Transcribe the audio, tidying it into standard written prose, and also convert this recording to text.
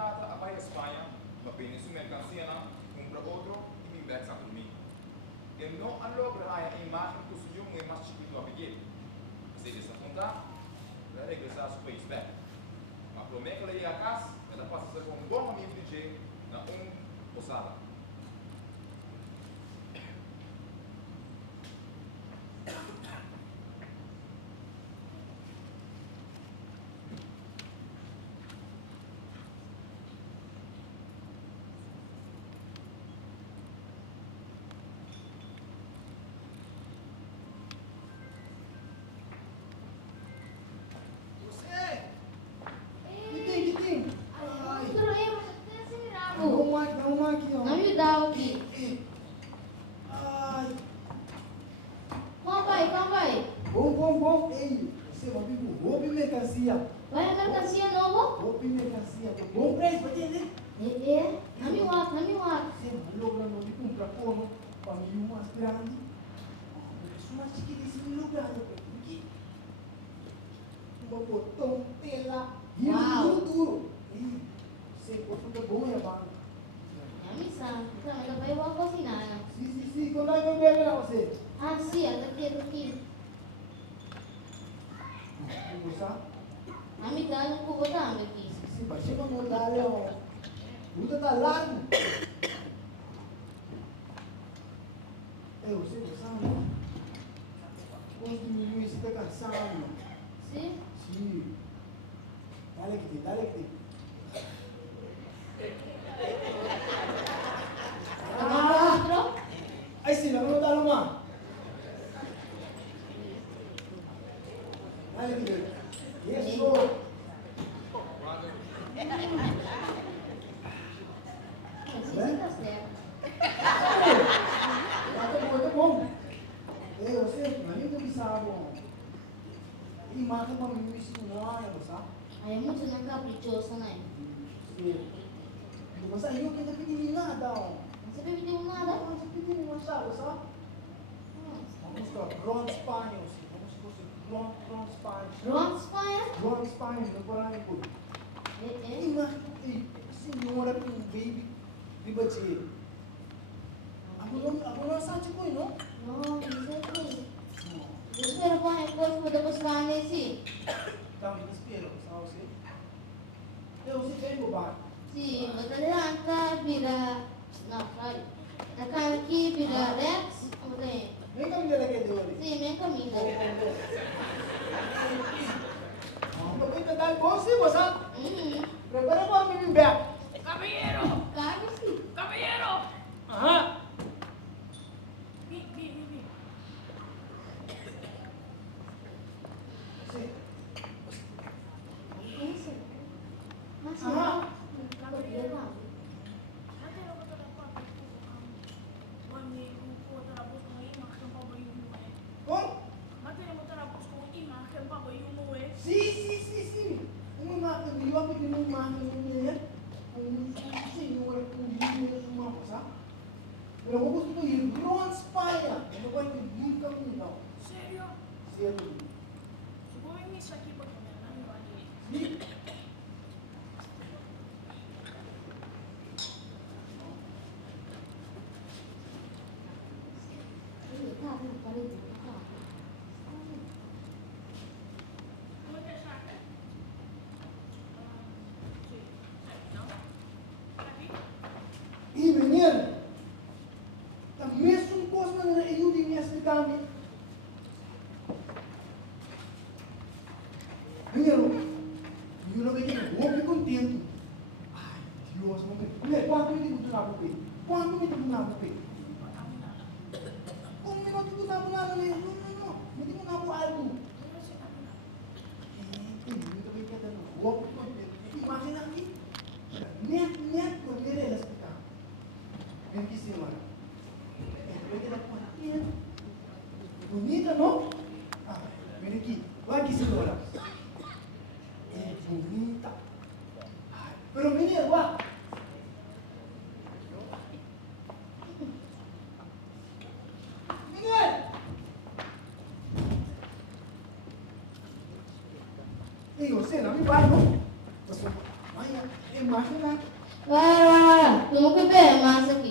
data a para a Espanha, mas bem isso mercancia na compra outro e me back Santo Domingo. Eu não logra a imagem que o senhor é mais chiquito a pedir. Se ele se apontar, vai regressar ao seu país back. Mas pelo menos ela ia a casa, ela passa a ser um bom amigo de Jay na posada. Não me dá aqui. Ai. Calma aí. Bom. Ei, você vai vir com roupa e mercancia. Vai a mercancia nova? Roupa e mercancia. Bom preço, vai ter, né? Não me mata. Você não logra não de comprar pão para mim mais grande. Isso mais chiquito desse lugar, aqui. Um botão, tela, duro. Ei, você gosta de bom, é bom. Também vai igual cocinar. Sim. Quando vai beber lá você? Ah, sim, aqui. Vamos gostar? A me dá no cubo também aqui. Sim, mas chega no dar, ó. Luta tá largo. Você gostando? Gosto de menino, você tá cansado. Sim? Sim. Dale que te. Outro? Aí sim, vamos dar uma. Dale que te. Isso. Tá certo. Tá bom. Você, mas nem tu sabe. E mata para mim isso não é, sabe? Aí é muito não caprichoso, né? Sim. Mas aí eu quero pedir nada, ó. Você não pediu nada? Não, você pediu uma chave, sabe? Vamos para Bronx Spaniel, sim. Vamos para Bronx Spaniel. Bronx Fire? Bronx Spaniel, no Corão, pô. É? E senhora com um baby de bater. Agora sabe de coisa, não? Não sei que. Eu espero que a resposta para buscar nesse. Tá, me espero, sabe você? Você vem no bar. Sim, mas adelanta, vira. Não, sorry. A cara aqui vira Rex. Vem caminhar daqui de olho. Sim, vem caminho. Vamos tentar dar bom sim, você? Prepara para mim, bem. Caballero! Cabe-se. Caballero! Aham. Vem. Sim. Isso. Mas Aham. Caballero! Nanti ako talaga mami ko tapos kung imakan pa ba yung muwe? Bom? Nanti ako tapos kung imakan pa ba yung muwe? Sim. Uma marca de yoga que não marca mulher. Senhora com dinheiro uma coisa. Eu vou construir Bronx Spire. Eu não vou nunca não. Seryo? Certo. Siguro yung isa kipa ko na lang yung ali. Sim. Como que é chaca? Sim. Não? Aqui? E menino, a mesma coisa na eu de me explicar. Menino, eu não vejo roupa contento. Ai, Deus, não me. Quanto me digo na roupa? Quanto me digo na roupa? Como me não digo na roupa? Não. Me digo na roupa algo. Eu também quero dar roupa contento. Imagina aqui. Net, quando ele explicar. Vem aqui, senhora. Bonita, não? Vem aqui. Vai aqui, senhora. É bonita. Pero menina, vai. Menina! Ei, você não me vai, não? Você vai. é macho lá. Vai, tu nunca vê massa aqui.